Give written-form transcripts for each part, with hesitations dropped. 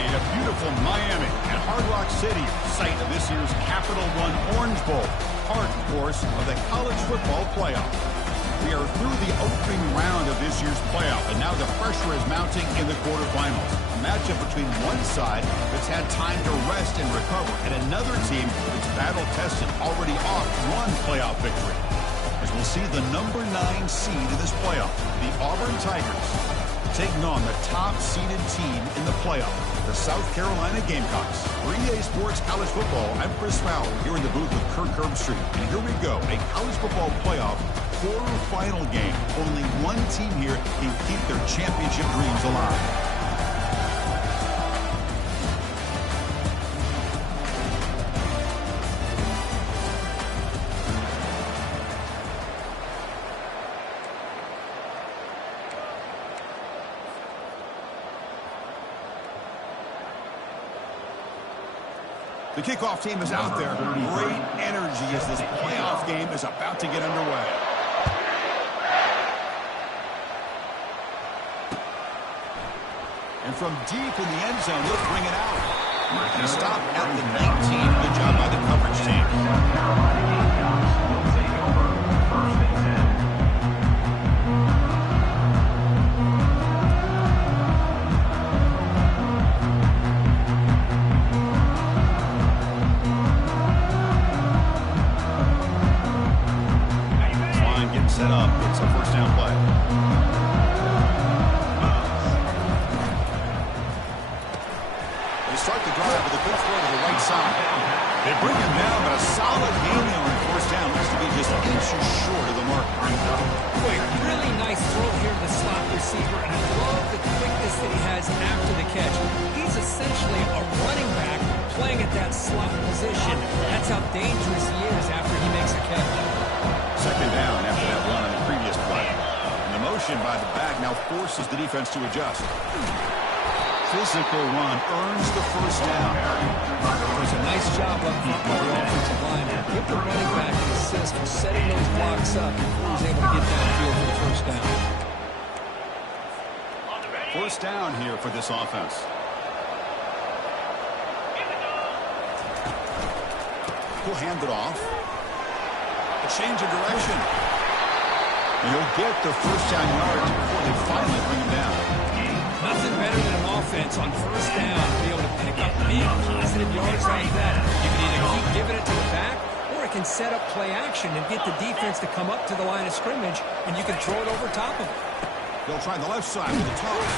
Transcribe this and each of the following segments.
everybody to beautiful Miami and Hard Rock City, site of this year's Capital One Orange Bowl, part, of course, of the college football playoff. We are through the opening round of this year's playoff, and now the pressure is mounting in the quarterfinals. A matchup between one side that's had time to rest and recover, and another team that's battle-tested, already off one playoff victory. As we'll see the number 9 seed in this playoff, the Auburn Tigers, taking on the top-seeded team in the playoff, the South Carolina Gamecocks. For EA Sports College Football, I'm Chris Fowler here in the booth with Kirk Herbstreit. And here we go, a college football playoff quarterfinal game. Only one team here can keep their championship dreams alive. The kickoff team is out there. Great energy as this playoff game is about to get underway. And from deep in the end zone, they'll bring it out. And stop at the 19. Good job by the coverage team. Will take over first and 10. Set up. It's a first down play. They start the drive with a good throw to the right side. They bring him down, but a solid gain there on first down. Looks to be just inches short of the mark. Boy, really nice throw here to the slot receiver, and I love the quickness that he has after the catch. He's essentially a running back playing at that slot position. That's how dangerous he is after he makes a catch. Second down after that run on the previous play. And the motion by the back now forces the defense to adjust. Physical run earns the first down. There's a nice job up front by the offensive line. Give the running back an assist for setting those blocks up before he's able to get downfield for the first down. First down here for this offense. He'll hand it off. Change of direction. You'll get the first down yard before they finally bring him down. Nothing better than an offense on first down to be able to pick up big positive yards like that. You can either keep giving it to the back, or it can set up play action and get the defense to come up to the line of scrimmage, and you can throw it over top of it. They'll try the left side with a toss.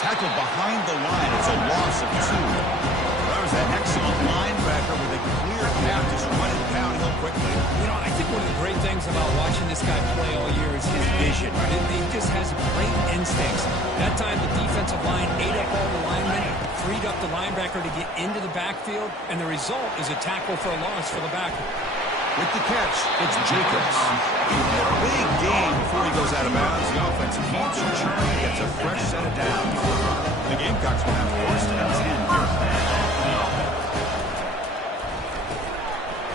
Tackled behind the line. It's a loss of 2. That was that excellent linebacker with a clear path, just running downhill quickly. You know, I think one of the great things about watching this guy play all year is his vision. He just has great instincts. That time the defensive line ate up all the linemen, freed up the linebacker to get into the backfield, and the result is a tackle for a loss for the backer. With the catch, it's Jacobs. A big gain before he goes out of bounds. The offense keeps churning, gets a fresh set of downs. The Gamecocks will have first and 10 here.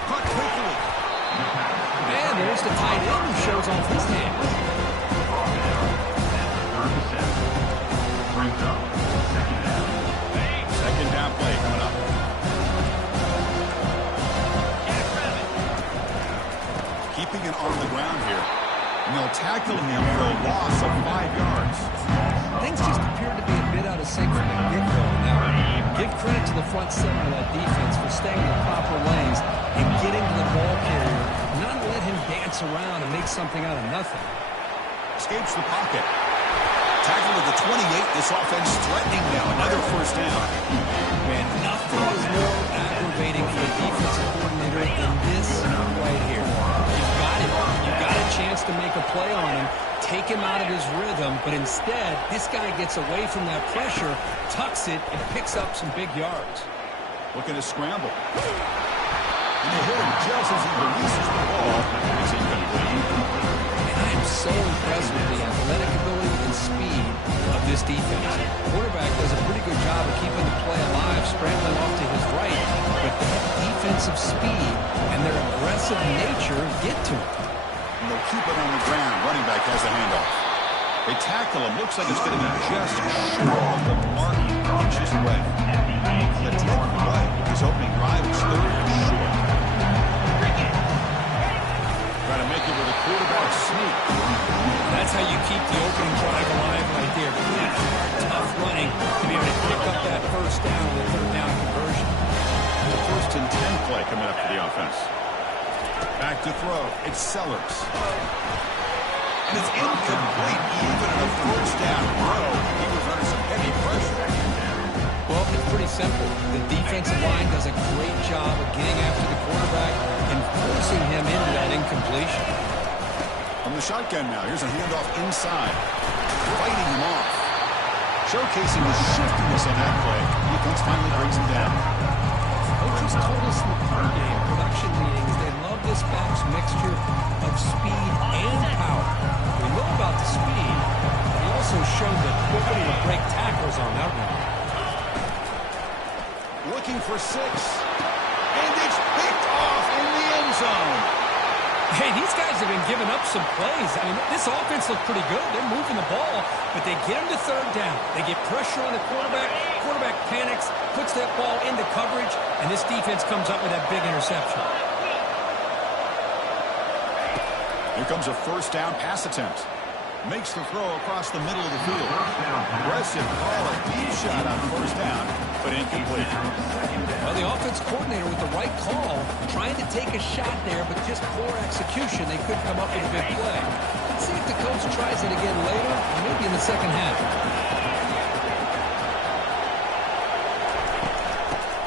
Caught quickly. And there's the tight end who shows off his hand. Second down play coming up. Keeping it on the ground here. And they'll tackle him for a loss of 5 yards. Things just appear to be a bit out of sync from the get-go. Now, give credit to the front seven of that defense for staying in the proper lanes and getting to the ball carrier, not let him dance around and make something out of nothing. Escapes the pocket. Tackle to the 28. This offense threatening now. Another first down. Man, nothing is more aggravating for a defensive coordinator than this right here. You've got him. You've got a chance to make a play on him, take him out of his rhythm, but instead, this guy gets away from that pressure, tucks it, and picks up some big yards. Looking to scramble. And you hit him just as he releases the ball. It's incomplete. And I am so impressed with the athletic ability and speed of this defense. The quarterback does a pretty good job of keeping the play alive, scrambling off to his right, but that defensive speed and their aggressive nature get to him. And they'll keep it on the ground. Running back has a handoff. They tackle him. Looks like it's going to be just short of the mark, inches away. The 10th play. His opening drive is third and short. Trying to make it with a quarterback sneak. That's how you keep the opening drive alive right there. Good, hard, tough running to be able to pick up that first down on the third down conversion. The 1st and 10 play coming up for the offense. Back to throw. It's Sellers. And it's incomplete. Even on a first down throw, he was under some heavy pressure. Well, it's pretty simple. The defensive line does a great job of getting after the quarterback and forcing him into that incompletion. From the shotgun now, here's a handoff inside. Fighting him off. Showcasing the shiftiness on that play. Defense finally brings him down. Coaches told us in the pregame production meetings they love this back's mixture of speed and power. We know about the speed, but he also showed the ability to break tackles on that run. Looking for 6. And it's picked off in the end zone. Hey, these guys have been giving up some plays. I mean, this offense looked pretty good. They're moving the ball, but they get him to third down. They get pressure on the quarterback. Quarterback panics, puts that ball into coverage, and this defense comes up with that big interception. Here comes a first down pass attempt. Makes the throw across the middle of the field. Aggressive call, a deep shot on first down, but incomplete. Well, the offense coordinator with the right call, trying to take a shot there, but just poor execution. They couldn't come up with a big play. Let's see if the coach tries it again later, maybe in the second half.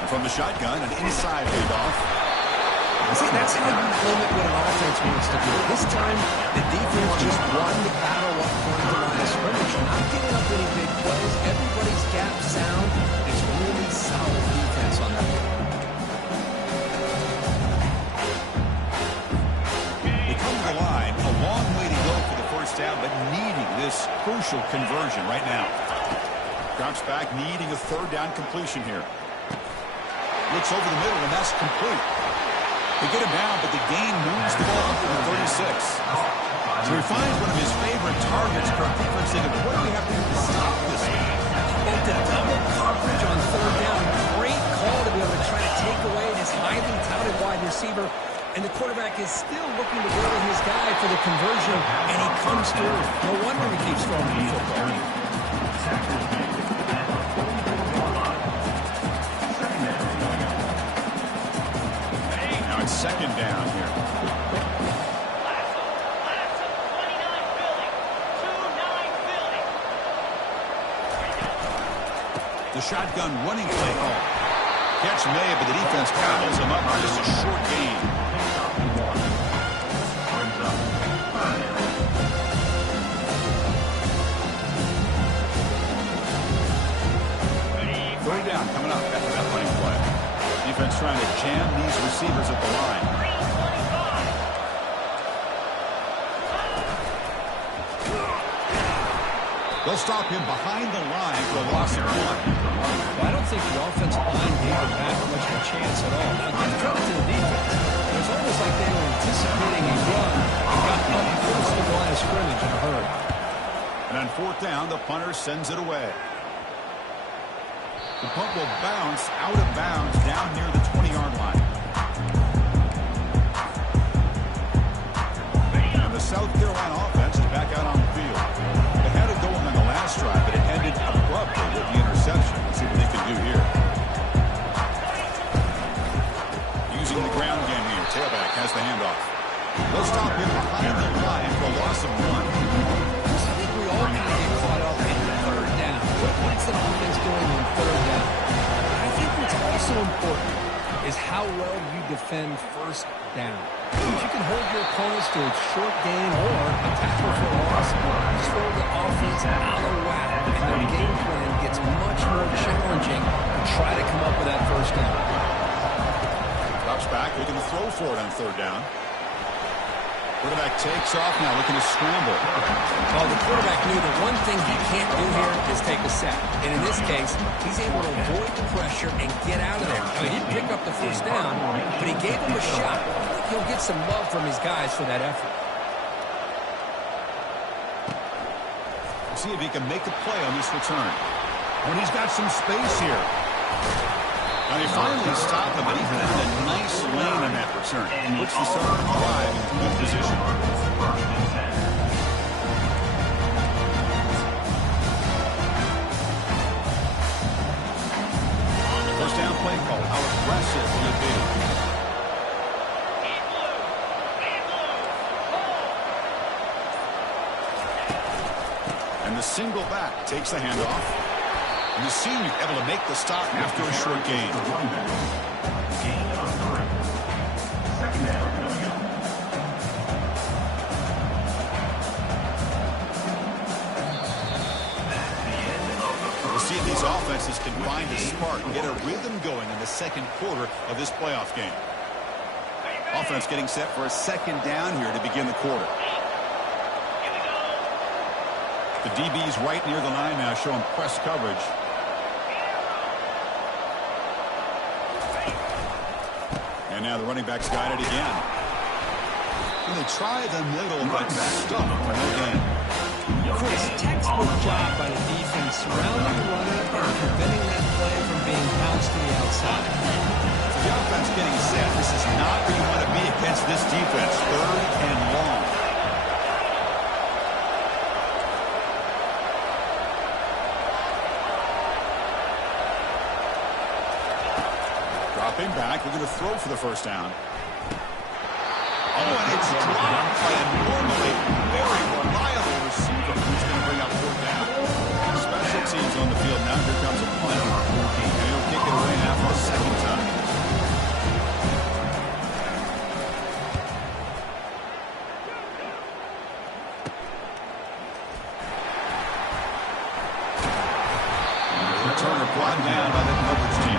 From the shotgun, an inside handoff. See, that's how you limit what an offense wants to do. This time, the defense just won the battle up front of the line of scrimmage. Not giving up any big plays. Everybody's gap sound. It's really solid defense on that one. They come to the line. A long way to go for the first down, but needing this crucial conversion right now. Drops back, needing a third down completion here. Looks over the middle, and that's complete. They get him down, but the gain moves the ball up to the 36. So he finds one of his favorite targets. Kirk defense thinking, what do we have to do to stop this guy? And the double coverage on third down. Great call to be able to try to take away this highly touted wide receiver. And the quarterback is still looking to go to his guy for the conversion, and he comes through. No wonder he keeps throwing the football. Second down here. The shotgun running play call. Catch made, but the defense gobbles him up for just a short gain. Third down coming up after that running play. Defense trying to jam these receivers at the line. They'll stop him behind the line for a loss of 1. Well, I don't think the offensive line gave him that much of a chance at all. Now, give credit to the defense. It was almost like they were anticipating a run and got up close to the line of scrimmage in a hurry. And on 4th down, the punter sends it away. The punt will bounce out of bounds down near the 20-yard line. And the South Carolina offense is back out on the field. They had it going on the last drive, but it ended abruptly with the interception. Let's see what they can do here. Using the ground game here. Tailback has the handoff. They'll stop him behind the line for a loss of 1. I think we all kind of get caught up in third down. What's the offense doing on third down? I think what's also important is how well you defend first down. If you can hold your opponents to a short gain or a tackle for a loss, throw the offense out of whack, and their game plan gets much more challenging to try to come up with that first down. Drops back, looking to throw for it on third down. Quarterback takes off now, looking to scramble. Well, the quarterback knew the one thing he can't do here is take a sack. And in this case, he's able to avoid the pressure and get out of there. Now, he didn't pick up the first down, but he gave him a shot. I think he'll get some love from his guys for that effort. Let's see if he can make a play on this return. When he's got some space here. And they finally stop him, but he found a nice lane on that return. Puts the starting drive in good position. On the first down play call, how aggressive will it be? And the single back takes the handoff. And the senior able to make the stop after a short gain. We'll see if these offenses can find a spark and get a rhythm going in the second quarter of this playoff game. Offense getting set for a second down here to begin the quarter. The DB's right near the line now, showing press coverage. And now the running back's got it again. And they try the middle, but stuck for no gain. Chris, textbook job by the defense surrounding the runner and preventing that play from being bounced to the outside. The offense getting set. This is not where you want to be against this defense. 3rd and long. Dropping back, we're going to throw for the first down. Oh, and it's dropped by a normally very reliable receiver who's going to bring up 4th down. Special teams on the field now. Here comes a punt. And he'll kick it away now for the second time. Returner brought down by the coverage team.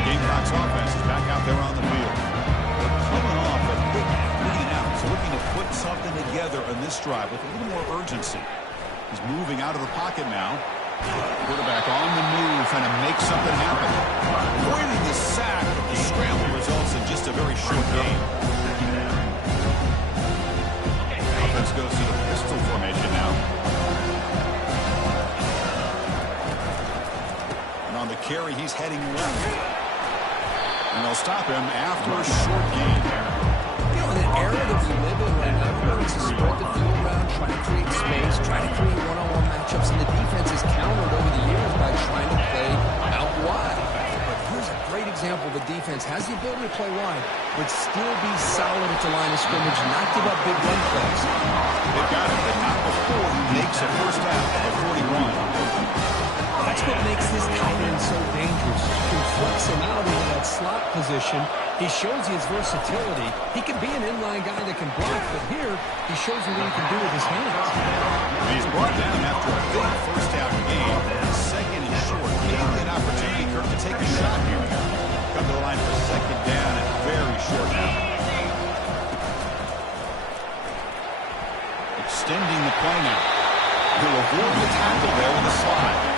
Gamecocks offense is back out there on the field. They're coming off a quick 3-and-out, so looking to put something together on this drive with a little more urgency. He's moving out of the pocket now. Quarterback on the move, trying to make something happen. Avoiding the sack, but the scramble results in just a very short gain. Offense goes to the pistol formation now. And on the carry, he's heading left. And they'll stop him after a short gain. You know, in the era that we live in right now, everybody wants to spread the field around, try to create space, try to create one-on-one matchups, and the defense is countered over the years by trying to play out wide. But here's a great example. The defense has the ability to play wide, but still be solid at the line of scrimmage, not give up big run plays. They've got it, but not before he makes a first down at the 41. That's what makes this tight end so dangerous. You can flex him out into that slot position. He shows his versatility. He can be an inline guy that can block, but here he shows you what he can do with his hands. He's brought down after a big first down gain. Second and short. Getting an opportunity, Kirk, to take a shot here. Come to the line for second down and very short now. Extending the play now. He'll avoid the tackle there with a slide.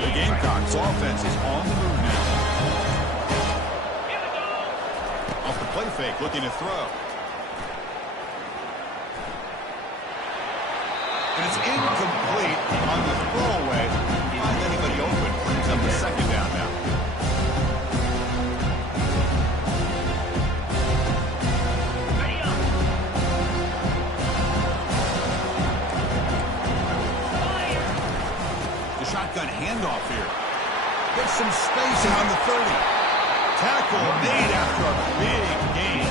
The Gamecocks offense is on the move now. Off the play fake, looking to throw. And it's incomplete on the throwaway. Not anybody open. Brings up the second down now. Shotgun handoff here. Gets some space on the 30. Tackle made after a big gain.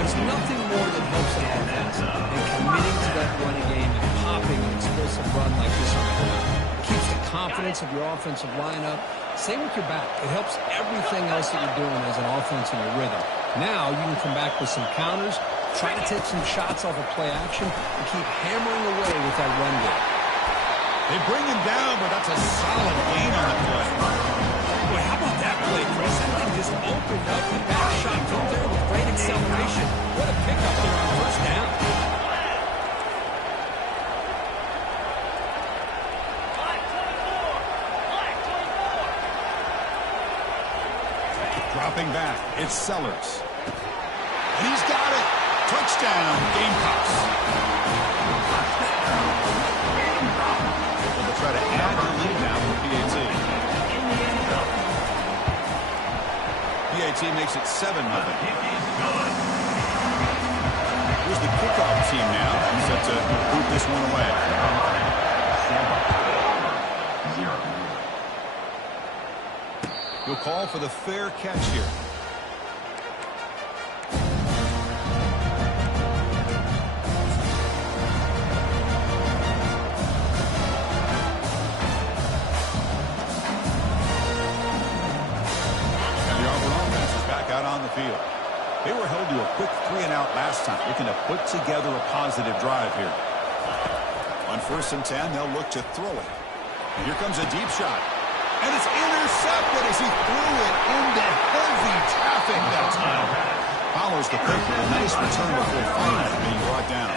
There's nothing more that helps the offense than committing to that running game and popping an explosive run like this on the ground. It keeps the confidence of your offensive lineup. Same with your back. It helps everything else that you're doing as an offense in your rhythm. Now you can come back with some counters, try to take some shots off of play action, and keep hammering away with that run game. They bring him down, but that's a solid gain on the play. Boy, how about that play, Chris? That thing just opened up the back shot through there with great acceleration. What a pickup there on first down. Dropping back, it's Sellers. And he's got it. Touchdown, Gamecocks. Well, they'll try to add the lead now for PAT. PAT makes it 7-0. Here's the kickoff team now, set to boot this one away. He'll call for the fair catch here. Field. They were held to a quick 3-and-out last time, looking to put together a positive drive here. On 1st and 10, they'll look to throw it. Here comes a deep shot. And it's intercepted as he threw it into heavy traffic that time. Follows the pick with a nice return before finally being brought down.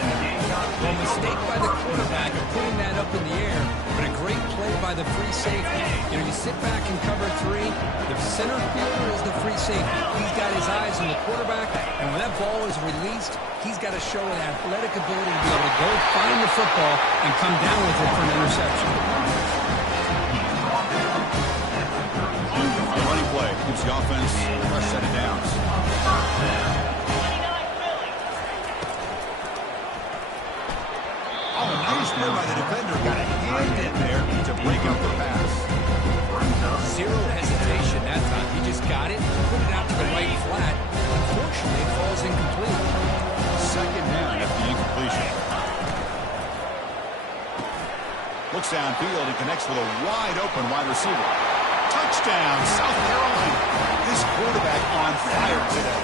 Well, mistake by the quarterback of putting that up in the air, but a great play by the free safety. You know, you sit back and cover 3. The center fielder is the free safety. He's got his eyes on the quarterback, and when that ball is released, he's got to show an athletic ability to be able to go find the football and come down with it for an interception. The running play keeps the offense fresh set of downs. Oh, nice play by the defender. Got a hand in there to break up the pass. Zero hesitation that time. He just got it, put it out to the right flat. Unfortunately, it falls incomplete. 2nd down after the incompletion. Looks downfield and connects with a wide-open wide receiver. Touchdown, South Carolina. This quarterback on fire today.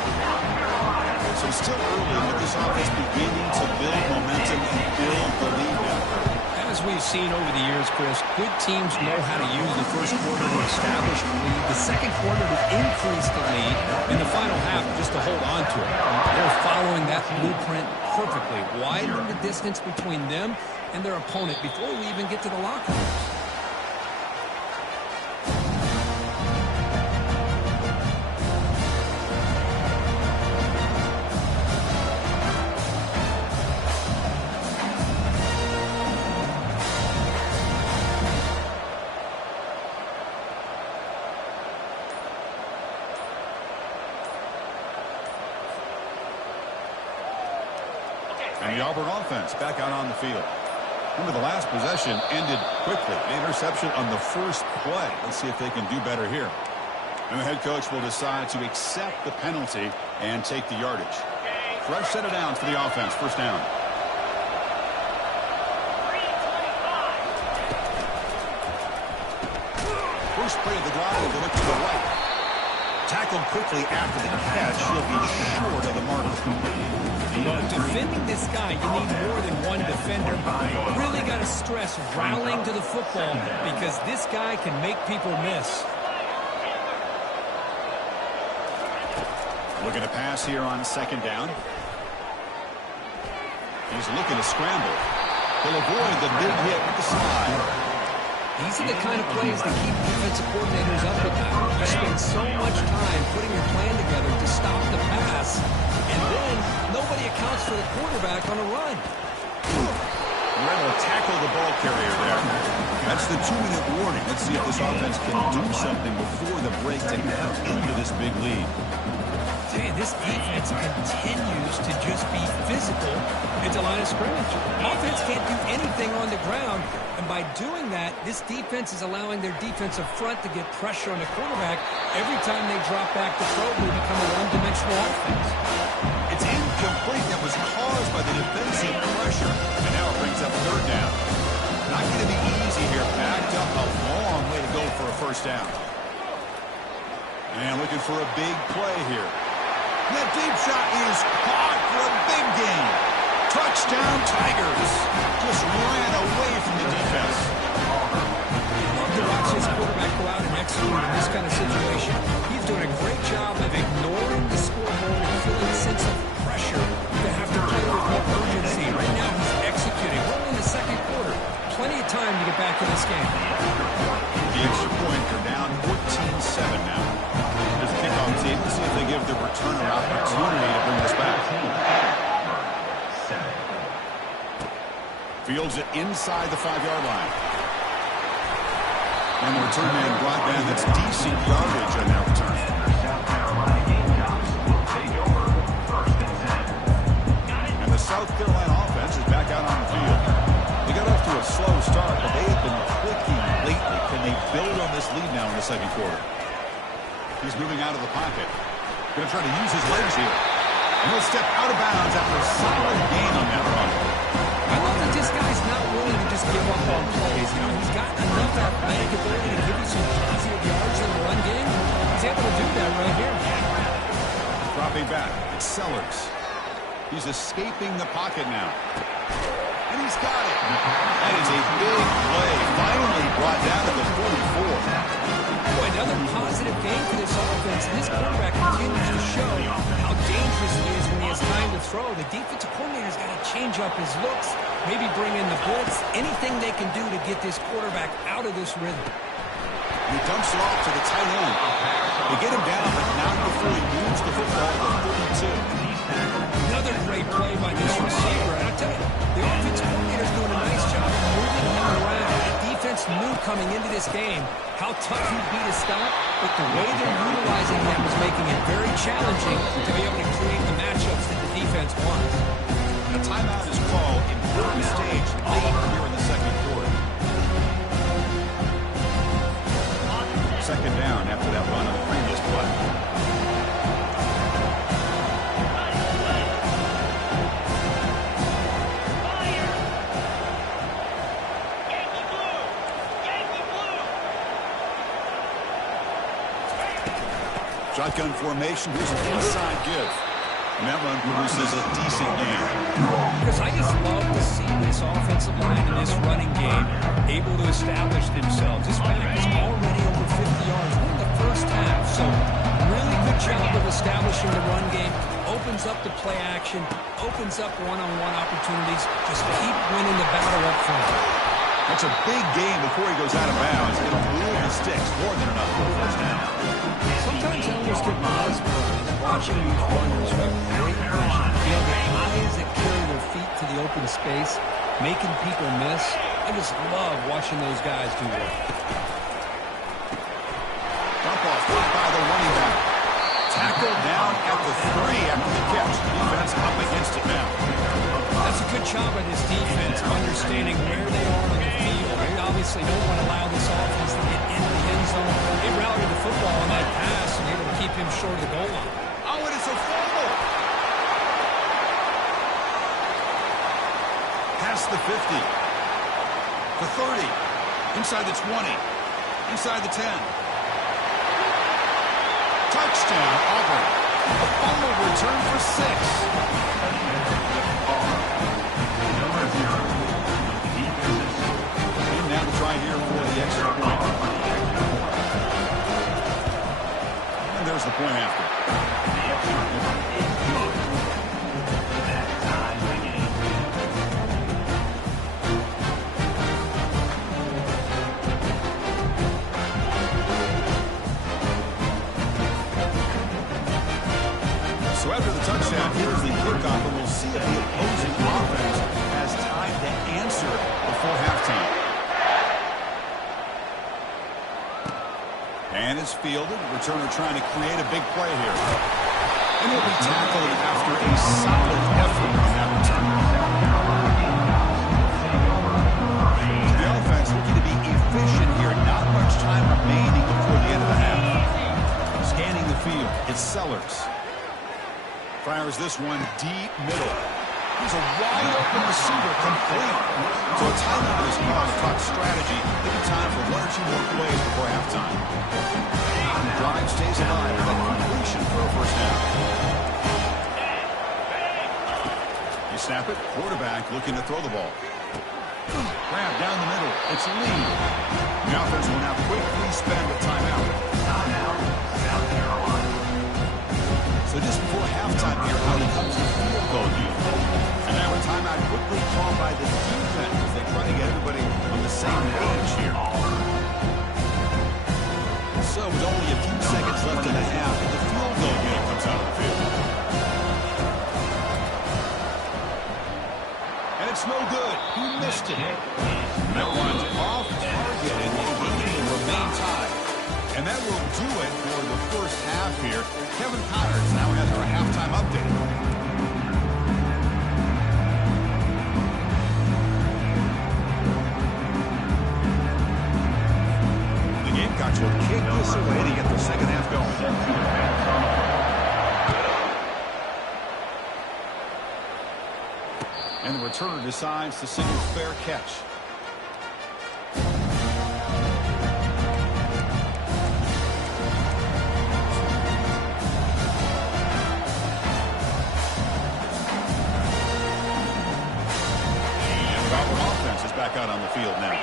So still early, but this offense beginning to build momentum and build the lead now. As we've seen over the years, Chris, good teams know how to use the first quarter to establish the lead, the second quarter to increase the lead, and the final half just to hold on to it. They're following that blueprint perfectly, widen the distance between them and their opponent before we even get to the locker rooms. And the Auburn offense back out on the field. Remember, the last possession ended quickly. The interception on the first play. Let's see if they can do better here. And the head coach will decide to accept the penalty and take the yardage. Fresh set of downs for the offense. 1st down. First play of the drive, they look to the right. Tackled quickly after the catch. He'll be short of the mark. Well, defending this guy, you need more than one defender. Really got to stress rallying to the football because this guy can make people miss. Looking to pass here on 2nd down. He's looking to scramble. He'll avoid the big hit with the slide. These are the kind of plays that keep defensive coordinators up at night. You spend so much time putting your plan together to stop the pass, and then nobody accounts for the quarterback on a run. You're able to tackle the ball carrier there. That's the 2-minute warning. Let's see if this offense can do something before the break to cut into this big lead. This defense continues to just be physical into line of scrimmage. Offense can't do anything on the ground, and by doing that, this defense is allowing their defensive front to get pressure on the quarterback. Every time they drop back to throw, they become a one-dimensional offense. It's incomplete. That was caused by the defensive pressure, and now it brings up 3rd down. Not going to be easy here. Backed up a long way to go for a 1st down. And looking for a big play here. That deep shot is caught for a big gain. Touchdown, Tigers. Just ran away from the defense. Love to watch this quarterback go out and execute in this kind of situation. He's doing a great job of ignoring the scoreboard and feeling a sense of pressure to have to play with more urgency. Right now, he's executing. We're in the 2nd quarter. Plenty of time to get back in this game. The extra point, they're down 14-7 now. This kickoff team returner opportunity to bring this back. Fields it inside the 5-yard line. And the return man brought down. That's decent yardage on that return. And the South Carolina offense is back out on the field. They got off to a slow start, but they have been clicking lately. Can they build on this lead now in the second quarter? He's moving out of the pocket. Going to try to use his legs here. And he'll step out of bounds after a solid gain on that run. I love that this guy's not willing to just give up on plays. You know, he's got enough athletic ability to give you some positive yards in the run game. He's able to do that right here. Dropping back. It's Sellers. He's escaping the pocket now. And he's got it. That is a big play. Finally brought down to the 44. Boy, another positive game for this offense. And this quarterback continues to show how dangerous he is when he has time to throw. The defensive coordinator's got to change up his looks, maybe bring in the blitz, anything they can do to get this quarterback out of this rhythm. He dumps it off to the tight end. They get him down, but not before he moves the football to 32. Another great play by this receiver. And I tell you, the offensive coordinator's doing a nice job of moving him around. The defense knew coming into this game how tough he'd be to stop, but the way they're utilizing him is making it very challenging to be able to create the matchups that the defense wants. A timeout is called in early stage late here in the second quarter. Second down after that run on the previous play. Shotgun formation. Here's an inside give. And that run produces a decent gain. Because I just love to see this offensive line and this running game able to establish themselves. This back is already over 50 yards in the first half. So really good job of establishing the run game. Opens up the play action. Opens up one-on-one opportunities. Just keep winning the battle up front. That's a big gain before he goes out of bounds. It'll move the sticks more than enough for the first down. Sometimes I almost get mesmerized watching these runners who have great vision. You know, the eyes that carry their feet to the open space, making people miss. I just love watching those guys do that. Dump off caught by the running back. Tackled down at the 3 after the catch. Defense up against it now. That's a good job by this defense of understanding where they are on the field. They obviously don't want to allow this offense to get into the end zone. They rallied the football on that pass and able to keep him short of the goal line. Oh, and it's a fumble. Past the 50. The 30. Inside the 20. Inside the 10. Touchdown, Auburn. A fumble return for 6. And now to try here for the extra point. And there's the point after. So after the touchdown, here's the kickoff, and we'll see if the opposing offense has time to answer before halftime. And is fielded. Returner trying to create a big play here. And he'll be tackled after a solid effort on that return. The offense looking to be efficient here. Not much time remaining before the end of the half. Scanning the field, it's Sellers. Fires this one deep middle. He's a wide open receiver, complete. So a timeout is called to talk strategy. Maybe time for 1 or 2 more plays before halftime. The drive stays alive with a completion for a first down. You snap it. Quarterback looking to throw the ball. Grab down the middle. It's Lee. The offense will now quickly spend a timeout. South Carolina. So just before halftime here, how it comes to field goal unit. And now a timeout quickly called by the defense as they try to get everybody on the same page here. So with only a few seconds left in the half, the field goal unit comes out of the field. That's no good. He missed it. That one's off target, and the game remains tied. And that will do it for the first half here. Kevin Connors now has our halftime update. The Gamecocks will kick this away to get the second half going. And the returner decides to single fair catch. And the Auburn offense is back out on the field now.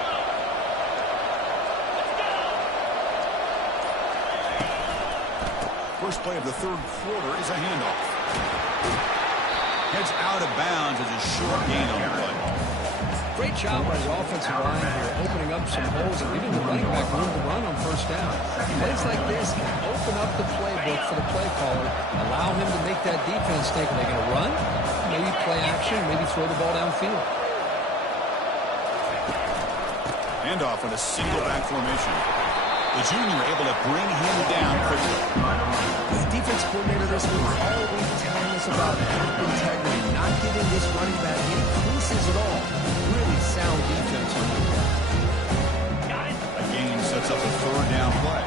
First play of the third quarter is a handoff. Heads out of bounds as a short gain on the play. Great job by the offensive line here, opening up some holes and giving the running back room to run on first down. Plays like this can open up the playbook for the play caller, allow him to make that defense think, are they going to run? Maybe play action, maybe throw the ball downfield. Handoff with a single back formation. The junior able to bring him down quickly. The defense coordinator this week always telling us about integrity, not giving this running back any creases at all. Really sound defense on the play. A gain sets up a third down play.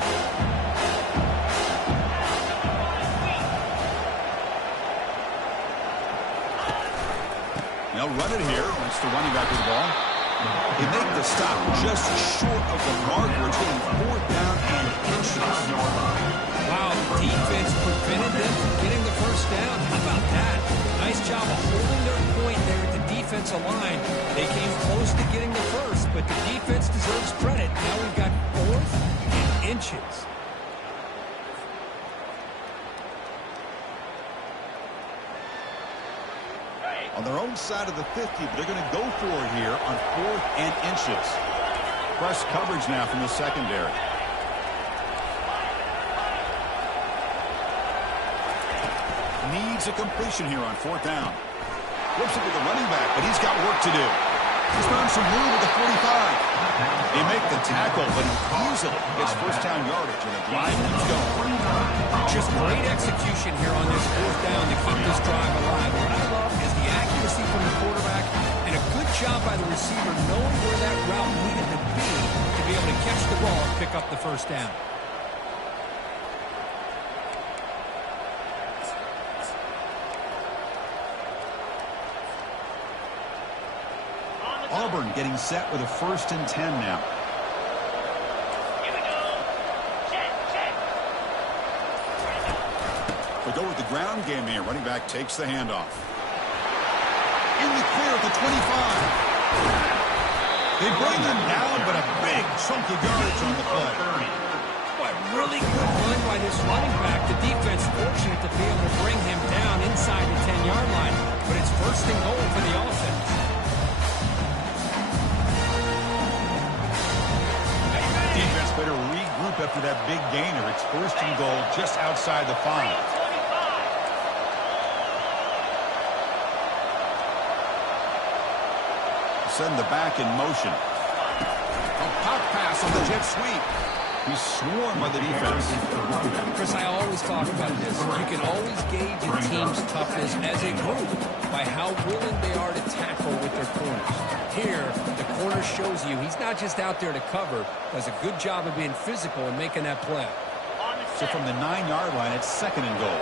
They'll run it here. That's the running back with the ball. They make the stop just short of the marker. It's getting fourth down and inches. Wow, defense prevented them from getting the first down. How about that? Nice job of holding their point there at the defensive line. They came close to getting the first, but the defense deserves credit. Now we've got fourth and inches. On their own side of the 50, but they're going to go for it here on fourth and inches. Press coverage now from the secondary. Needs a completion here on fourth down. Flips it to the running back, but he's got work to do. He's found some room at the 45. They make the tackle, but he easily gets first down yardage, and the drive keeps going. Just great execution here on this fourth down to keep this drive alive. What I love is the accuracy from the quarterback and a good job by the receiver knowing where that route needed to be able to catch the ball and pick up the first down. Auburn getting set with a 1st and 10 now. We go with the ground game here. Running back takes the handoff. In the clear at the 25. They bring him down, but a big chunk of yardage on the play. Boy, really good run by this running back. The defense fortunate to be able to bring him down inside the 10-yard line. But it's 1st and goal for the offense. Defense better regroup after that big gainer. It's 1st and goal just outside the 5. Send the back in motion. A pop pass on the jet sweep. He's swarmed by the defense. Chris, I always talk about this. You can always gauge a team's toughness as a group by how willing they are to tackle with their corners. Here, the corner shows you he's not just out there to cover, does a good job of being physical and making that play. So from the 9-yard line, it's 2nd and goal.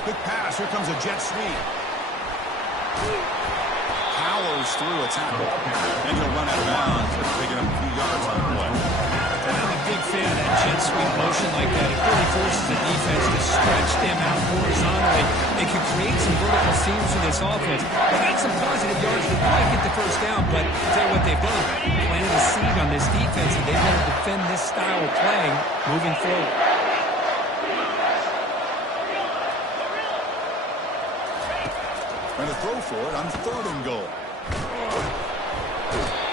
Quick pass. Here comes a jet sweep. Powers through a tackle. And he'll run out of bounds, picking up a few yards on the play. I'm a big fan of that jet sweep motion like that. It really forces the defense to stretch them out horizontally. They can create some vertical seams for this offense. They got some positive yards. They might get the first down, but I'll tell you what they've done. Planted a seed on this defense, and they want to defend this style of playing moving forward. And to throw for it on 3rd and goal.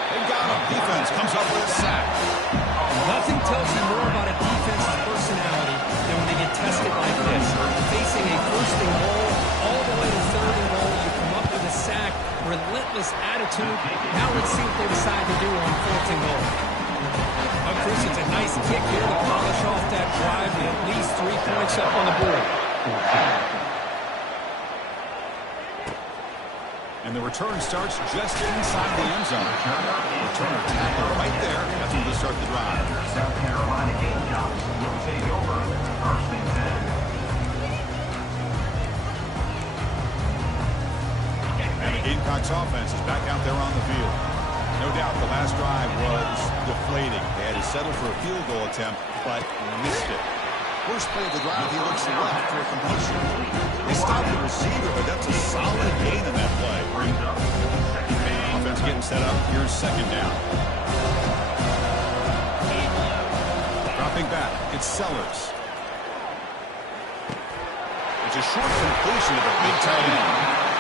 They got him. Defense comes up with a sack. Nothing tells you more about a defense's personality than when it like this. Facing a first and goal, all the way to third and goal, you come up with a sack, relentless attitude. Now let's see what they decide to do on fourth and goal. Oh, Chris, it's a nice kick here to polish off that drive with at least 3 points up on the board. And the return starts just inside the end zone. Returner tackle right there. That's when we'll start the drive. South Carolina Gamecocks will take over first and 10. And the Gamecocks offense is back out there on the field. No doubt the last drive was deflating. They had to settle for a field goal attempt, but missed it. First play of the drive, he looks left for a completion. They stopped the receiver, but that's a solid gain in that play. Offense getting set up. Here's second down. Dropping back, it's Sellers. It's a short completion to the big tight end.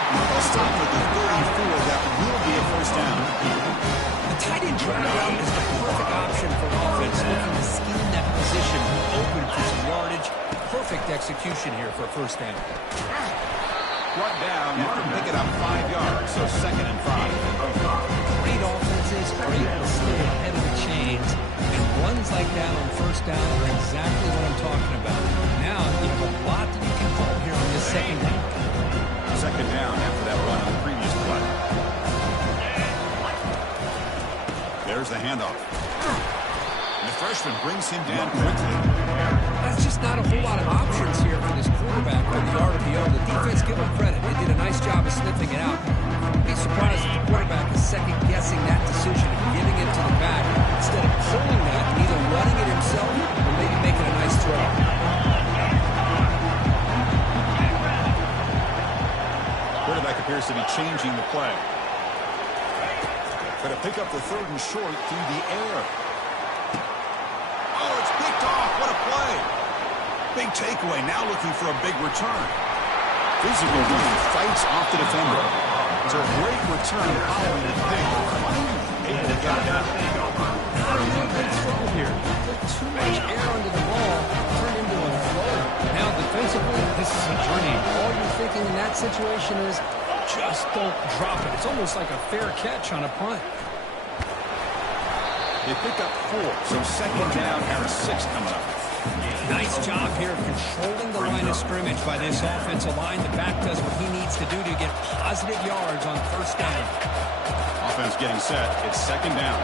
They'll stop at the 34. That will be a first down. The tight end drag route is the perfect option for offense looking to scheme that position open for some yardage. Perfect execution here for a first down. Brought down after picking up 5 yards, so second and 5. Great offenses are able to stay ahead of the chains, and runs like that on first down are exactly what I'm talking about. Now you have a lot that you can call here on this second down. Second down after that run on the previous play. There's the handoff. And the freshman brings him down quickly. That's just not a whole lot of options here for this quarterback on the RPO. The defense, give them credit. They did a nice job of sniffing it out. I'd be surprised if the quarterback is second-guessing that decision and giving it to the back instead of pulling that and either running it himself or maybe making a nice throw. Quarterback appears to be changing the play. Going to pick up the third and short through the air. Oh, it's picked off. What a play. Big takeaway. Now looking for a big return. Physical running fights off the defender. It's a great return following the pick. Finally able to get it down. Not a real good throw here. Put too much air under the ball, turned into a throw. Now defensively, this is a dream. All you're thinking in that situation is just don't drop it. It's almost like a fair catch on a punt. They pick up 4, so second down and 6 coming up. Nice job here of controlling the line of scrimmage by this offensive line. The back does what he needs to do to get positive yards on first down. Offense getting set. It's second down.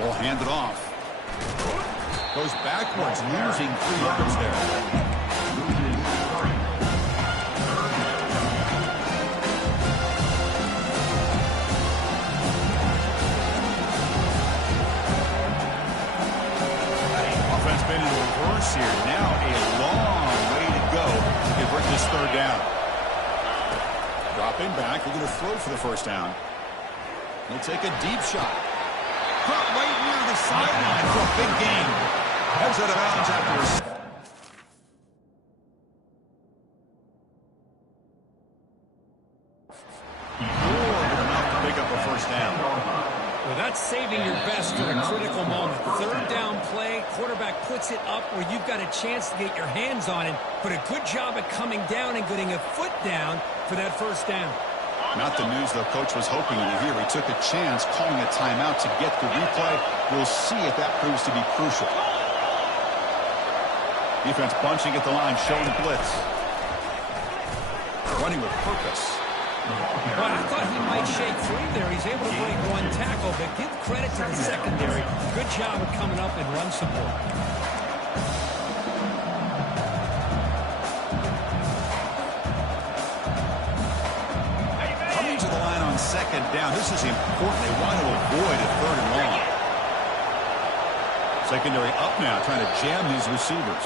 We'll hand it off. Goes backwards, losing 3 yards there. Been in reverse here. Now a long way to go to convert this third down. Dropping back. We're going to throw for the first down. He'll take a deep shot. Caught right near the sideline for a big gain. Heads out of bounds after more than enough to pick up a first down. Well, that's saving your best for a critical moment. Third down play, quarterback puts it up where you've got a chance to get your hands on it, but a good job at coming down and getting a foot down for that first down. Not the news the coach was hoping to hear. He took a chance calling a timeout to get the replay. We'll see if that proves to be crucial. Defense bunching at the line, showing blitz. Running with purpose. Well, I thought he might shake free there. He's able to break one tackle, but give credit to the secondary. Good job of coming up and run support. Coming to the line on second down. This is important. They want to avoid a third and long. Secondary up now, trying to jam these receivers.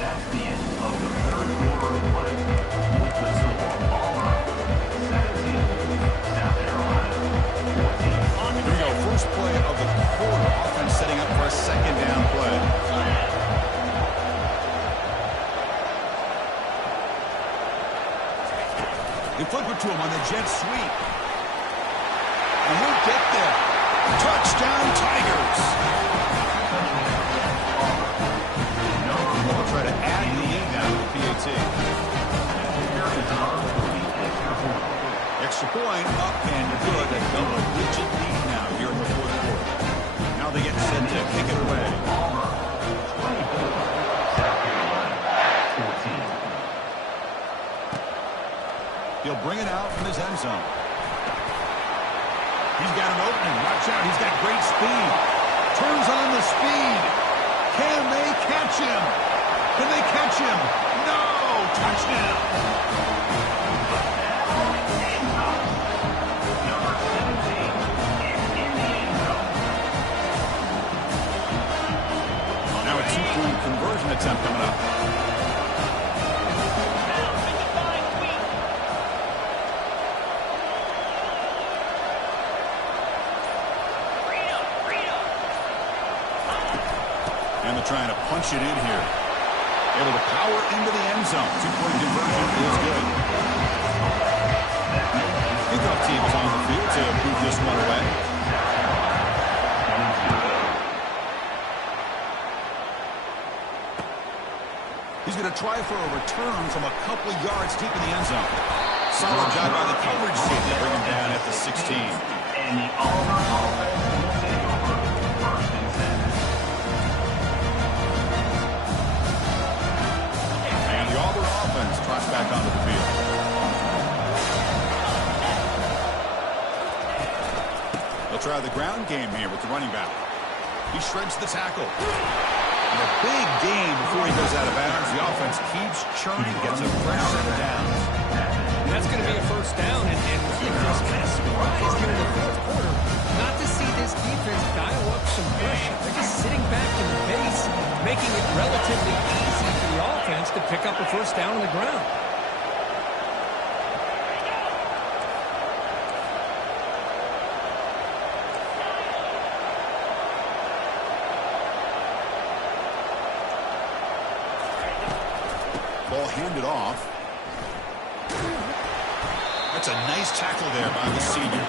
That's the end of the third quarter of play. With the Auburn 17, South Carolina 14. Here we go. First play of the quarter. Offense setting up for a second down play. They flip it to him on the jet sweep. And we'll get there. Touchdown, Tigers. We'll try to add the lead now to the PAT. Extra point up and good. A double-digit lead now here in the fourth quarter. Now they get set to kick it away. He'll bring it out from his end zone. He's got an opening. Watch out. He's got great speed. Turns on the speed. Can they catch him? Can they catch him? No! Touchdown! Now a two-point conversion attempt coming up. And they're trying to punch it in here. Able to power into the end zone. Two-point conversion is good. Kickoff team is on the field to move this one away. He's going to try for a return from a couple of yards deep in the end zone. Solid job by the coverage team to bring him down at the 16. And the Auburn offense will take over first and 10. And the Auburn offense trots back onto the field. They'll try the ground game here with the running back. He shreds the tackle. And a big gain before he goes out of bounds. The offense keeps churning, gets a fresh set of downs. And that's going to be a first down, and really was kind of surprised here in the fourth quarter not to see this defense dial up some pressure. They're just sitting back in the base, making it relatively easy for the offense to pick up a first down on the ground. Ball handed off. That's a nice tackle there by the senior.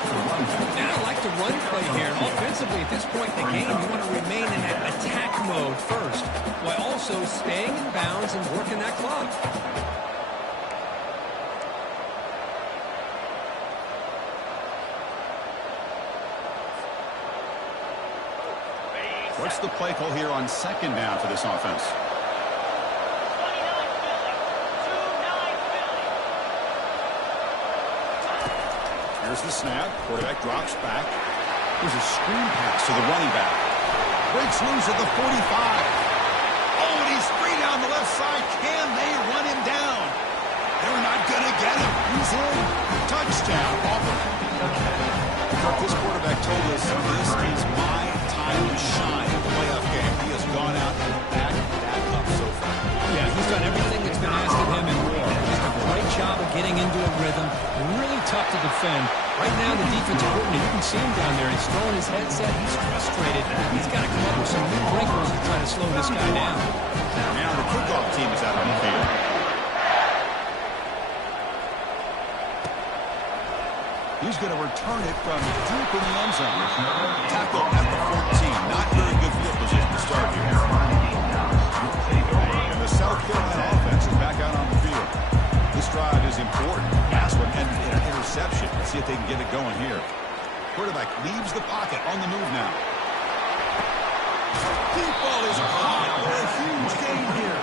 Now I like the run play here. And offensively, at this point in the game, you want to remain in that attack mode first, while also staying in bounds and working that clock. What's the play call here on second down for this offense? Here's the snap. Quarterback drops back. Here's a screen pass to the running back. Breaks loose at the 45. Oh, and he's free down the left side. Can they run him down? They're not going to get him. He's in. Touchdown, Auburn. This quarterback told us this is my time to shine in the playoff game. He has gone out and backed that up so far. Yeah, he's done everything that's been asked of him and more. Just a great job of getting into a rhythm. Really tough to defend. Right now, the defensive coordinator, you can see him down there. He's throwing his headset. He's frustrated. He's got to come up with some new wrinkles to try to slow this guy down. Now the kickoff team is out on the field. He's going to return it from deep in the end zone. Tackle at the 14. Not very good field position to start here. And the South Carolina offense is back out on the field. This drive is important. Last one ended in an interception. Let's see if they can get it going here. Quarterback leaves the pocket on the move now. Deep ball is caught for a huge gain here.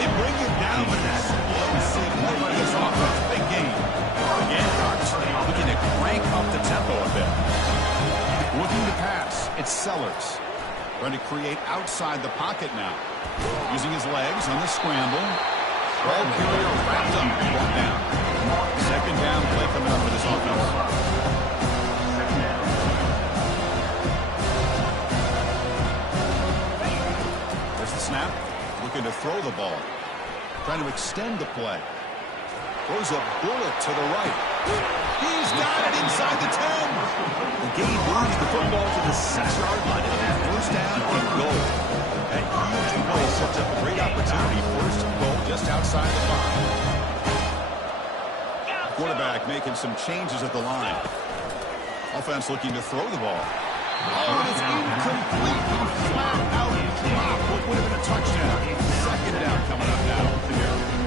They bring it down with an explosive play by this offense. Big gain. The Gamecocks looking to crank up the tempo a bit. Looking to pass. It's Sellers. Trying to create outside the pocket now. Using his legs on the scramble. Ball carrier wrapped up. Brought down. Second down play coming up for this offense. There's the snap. Looking to throw the ball. Trying to extend the play. Throws a bullet to the right. He's got it inside the 10. The game moves the football to the 6-yard line. First down and goal. That huge play sets up a great opportunity. First and goal just outside the 5. quarterback making some changes at the line. Offense looking to throw the ball. Oh, and it's incomplete. Flat out drop. What would have been a touchdown? Second down coming up now.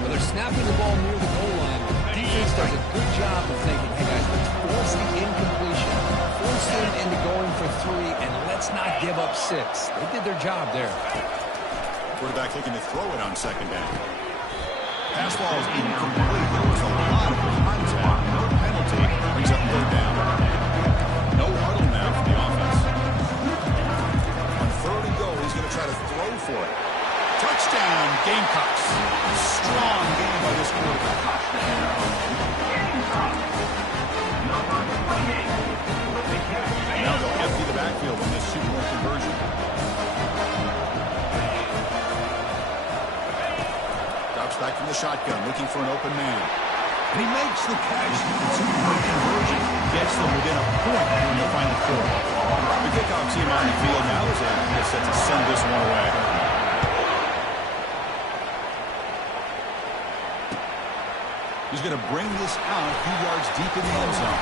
Well, they're snapping the ball near the goal line. Defense does a good job of thinking, hey guys, let's force the incompletion. Force them into going for 3, and let's not give up 6. They did their job there. Quarterback looking to throw it on second down. Pass ball is incomplete. There was a lot of contact. No penalty. Brings up third down. No huddle now for the offense. On third and goal, he's going to try to throw for it. Touchdown, Gamecocks. Strong game by this quarterback. Now they'll empty the backfield on this 2-point conversion. Drops back from the shotgun, looking for an open man. And he makes the catch. The 2-point conversion gets them within a point in the final quarter. The kickoff team on the field now is set to send this one away. He's going to bring this out a few yards deep in the end zone.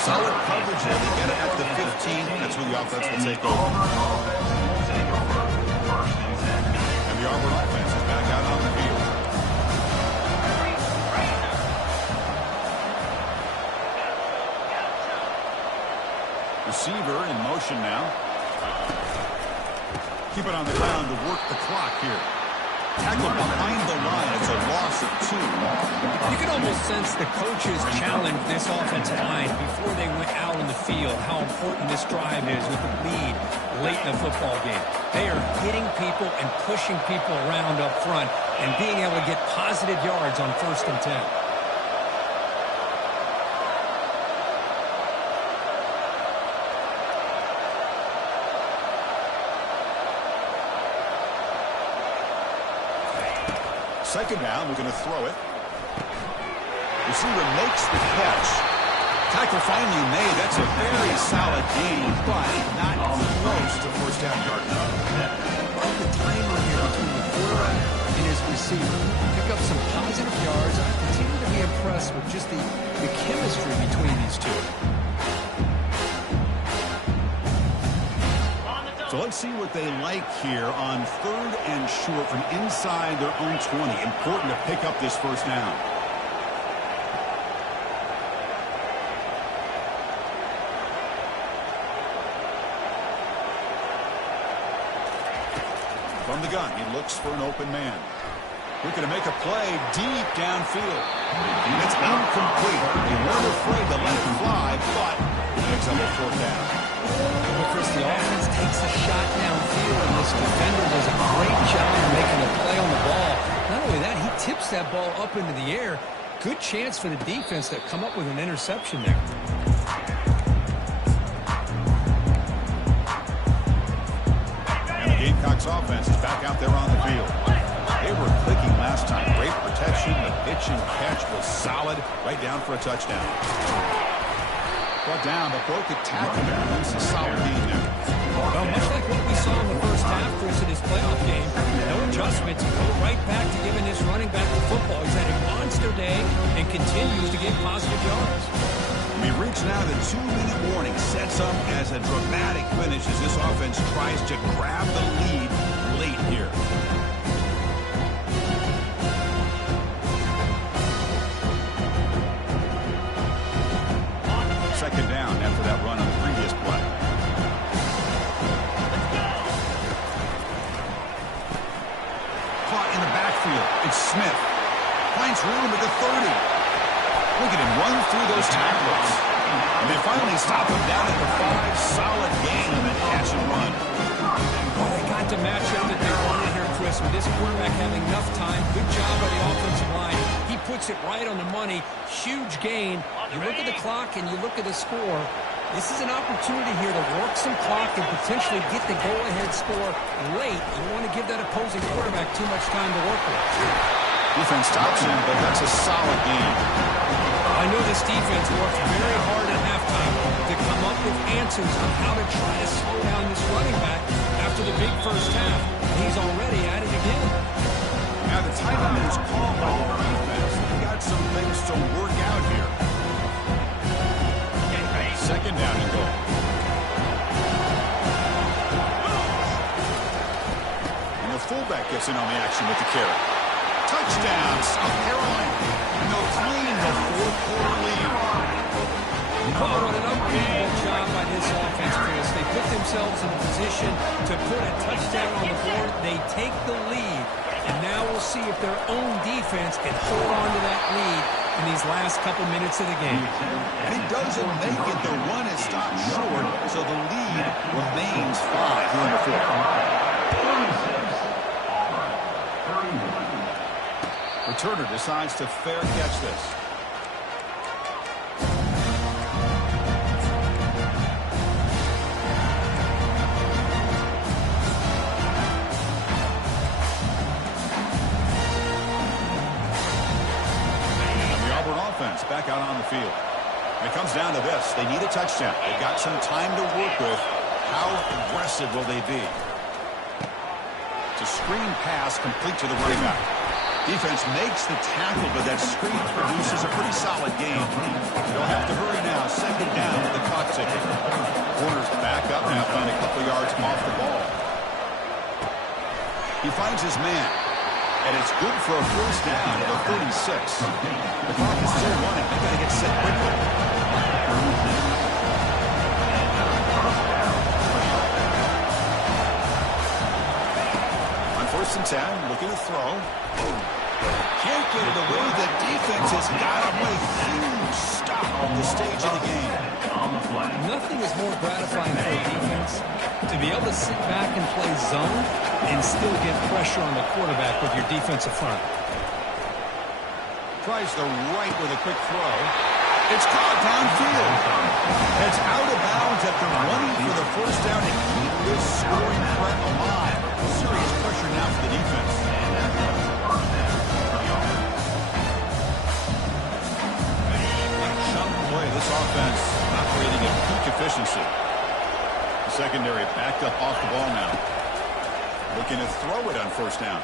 Solid coverage there. They get it at the 15. That's where the offense will take over. And the Auburn offense is back out on the field. Receiver in motion now. Keep it on the ground to work the clock here. Tackle behind the line. It's a loss of 2. You can almost sense the coaches challenge this offensive line before they went out on the field, how important this drive is with the lead late in the football game. They are hitting people and pushing people around up front and being able to get positive yards on 1st and 10. Second down, we're going to throw it. Receiver makes the catch. Tackle finally made. That's a very solid gain, but not close to first down yard. Love the timer here between the quarterback and his receiver. Pick up some positive yards. I continue to be impressed with just the chemistry between these two. So let's see what they like here on 3rd and short from inside their own 20. Important to pick up this first down. From the gun, he looks for an open man. Looking to make a play deep downfield. And it's incomplete. They weren't afraid to let it fly, but it picks up a 4th down. Well, Chris, the offense takes a shot downfield, and this defender does a great job of making a play on the ball. Not only that, he tips that ball up into the air. Good chance for the defense to come up with an interception there. And the Gamecocks offense is back out there on the field. They were clicking last time. Great protection. The pitch and catch was solid. Right down for a touchdown. Brought down, but broke a tackle there. That's a solid game there. Well, much like what we saw in the first half, Chris, in his playoff game, no adjustments. Go right back to giving this running back the football. He's had a monster day and continues to get positive yards. We reach now the 2-minute warning. Sets up as a dramatic finish as this offense tries to grab the lead late here. Second down after that run on the previous play. Caught in the backfield. It's Smith. Finds room at the 30. Look at him run through those tacklers. And they finally stop him down at the 5. Solid gain on that catch and run. Well, they got to match up that they wanted here, Chris, with this quarterback having enough time. Good job by the offensive line. He puts it right on the money. Huge gain. You look at the clock and you look at the score. This is an opportunity here to work some clock and potentially get the go-ahead score late. You don't want to give that opposing quarterback too much time to work with. Defense stops him, but that's a solid game. I know this defense worked very hard at halftime to come up with answers on how to try to slow down this running back after the big first half. He's already at it again. Now the timeout is called by the defense. They got some things to work out here. gets in on the action with the carry. Touchdown, South Carolina. And they'll claim the fourth-quarter lead. Oh, what an unbelievable job by this offense, Chris. They put themselves in a position to put a touchdown on the board. They take the lead. And now we'll see if their own defense can hold on to that lead in these last couple minutes of the game. And he doesn't make it. The run is stopped short, so the lead remains 5 here in the fourth. 36, Auburn, 31. Returner decides to fair catch this. Back out on the field. And it comes down to this. They need a touchdown. They've got some time to work with. How aggressive will they be? It's a screen pass complete to the running back. Defense makes the tackle, but that screen produces a pretty solid game. They'll have to hurry now. Second down with the clock ticking. Corner's back up now, playing a couple yards off the ball. He finds his man. And it's good for a first down at the 36. The clock is still running. They've got to get set quickly. On 1st and 10, looking to throw. Can't get it away. The defense has got him with a huge stop at the stage of the game. Nothing is more gratifying for a defense to be able to sit back and play zone and still get pressure on the quarterback with your defensive front. Tries the right with a quick throw. It's caught downfield. It's out of bounds after running for the first down to keep this scoring threat alive. Serious pressure now for the defense. Shot play. This offense operating at peak efficiency. The secondary backed up off the ball now. Looking to throw it on 1st down.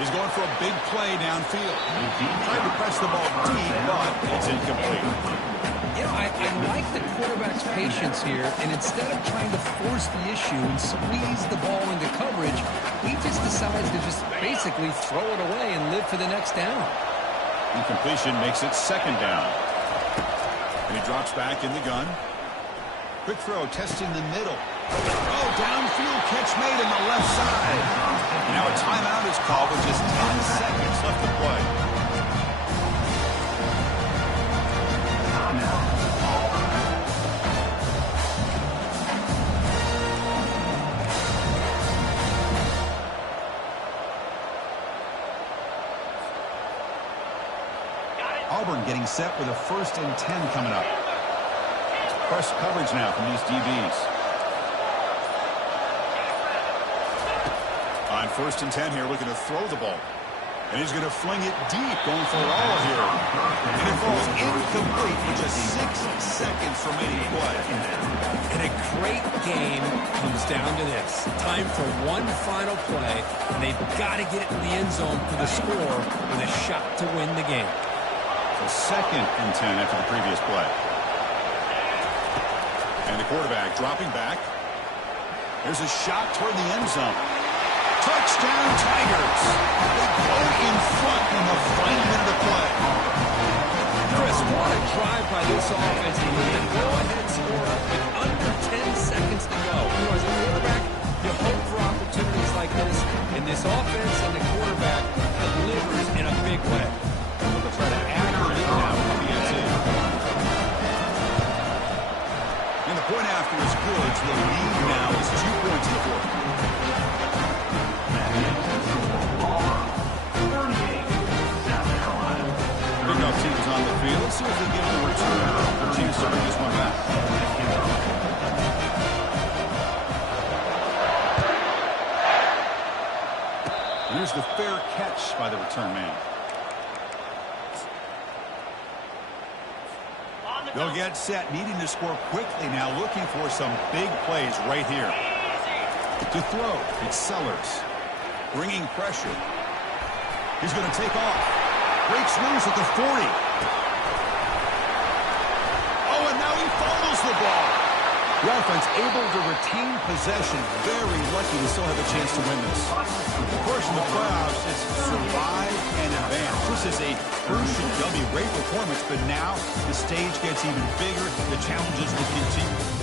He's going for a big play downfield. Trying to press the ball deep, but it's incomplete. You know, I like the quarterback's patience here, and instead of trying to force the issue and squeeze the ball into coverage, he just decides to just basically throw it away and live for the next down. Incompletion makes it 2nd down. And he drops back in the gun. Quick throw, testing the middle. Oh, downfield catch made in the left side. Now a timeout is called with just 10 seconds left to play. Auburn getting set with a 1st and 10 coming up. Press coverage now from these DBs. On 1st and 10 here, looking to throw the ball. And he's going to fling it deep, going for it all here. And it falls incomplete with just 6 seconds remaining play. And a great game comes down to this. Time for one final play, and they've got to get it in the end zone for the score with a shot to win the game. So 2nd and 10 after the previous play. And the quarterback dropping back. There's a shot toward the end zone. Touchdown, Tigers. They go in front in the final minute of play. Chris, what a drive by this offense. They get the go-ahead score with under 10 seconds to go. As a quarterback, you hope for opportunities like this, and this offense and the quarterback delivers in a big way. They'll try to add the lead now from the end zone. And the point after is good, so the lead now is 2 points in the fourth. Pickoff team is on the field. Let's see if they give the return a chance to bring this one back. Here's the fair catch by the return man. They'll get set, needing to score quickly now, looking for some big plays right here. To throw, it's Sellers. Bringing pressure. He's going to take off. Breaks loose at the 40. Oh, and now he fumbles the ball. The offense able to retain possession. Very lucky to still have a chance to win this. Of course, in the playoffs, it's survive and advance. This is a crucial W. Great performance, but now the stage gets even bigger. The challenges will continue.